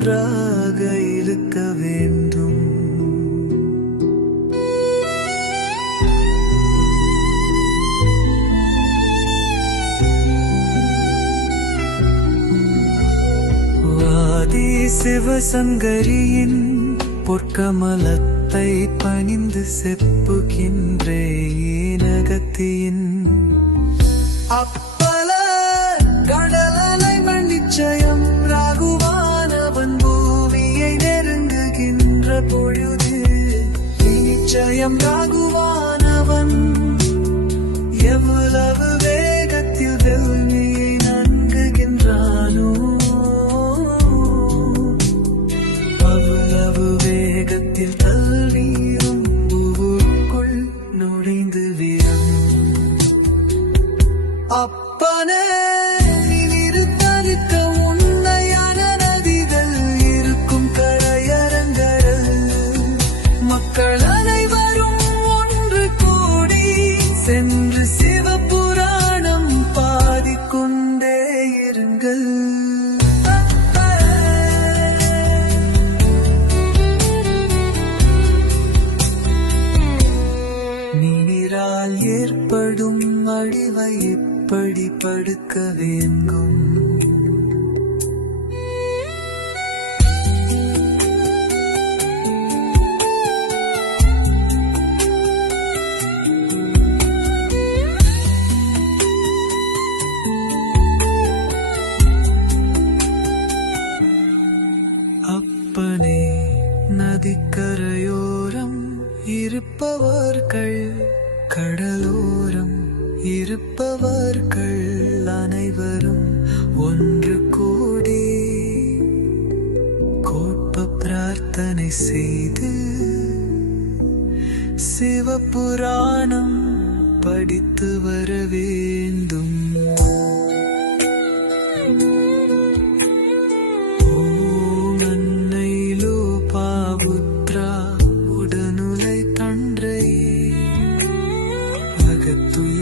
ஒன்றாக இருக்க வேண்டும். வாதி சிவசங்கரியின் பொற்கமலத்தை பணிந்து செப்புகின்றேன் அகத்தியின் அப்பல கடலலை மன்னிச்சயம் ராகுவானவன் பூமியை நெருங்குகின்ற பொழுது நிச்சயம் ராகுவானவன் எவ்வளவு வேகத்தில் வெள்ளியை நன்குகின்றானோ அவ்வளவு வேகத்தில் தல்வீரும் பூவுக்குள் நுழைந்து வீரம். அப்பனே நிறுத்தறுக்க உண்மையான நதிகள் இருக்கும் கரையரங்கடல். மக்கள் அனைவரும் ஒன்று கூடி சென்று சிவபுராணம் பாடிக்கொண்டே இருங்கள். நீரால் ஏற்படும் அழிவை எப்படி படுக்க வேண்டும்? அப்பனே நதிக்கரையோரம் இருப்பவர்கள் கடலோரம் இருப்பவர்கள் அனைவரும் ஒன்று கூடி கோட்ப பிரார்த்தனை செய்து சிவபுராணம் படித்து வர வேண்டும். ஓம் அன்னைலோ பாபுத்ரா உடனுலை தன்றை அகத்துள்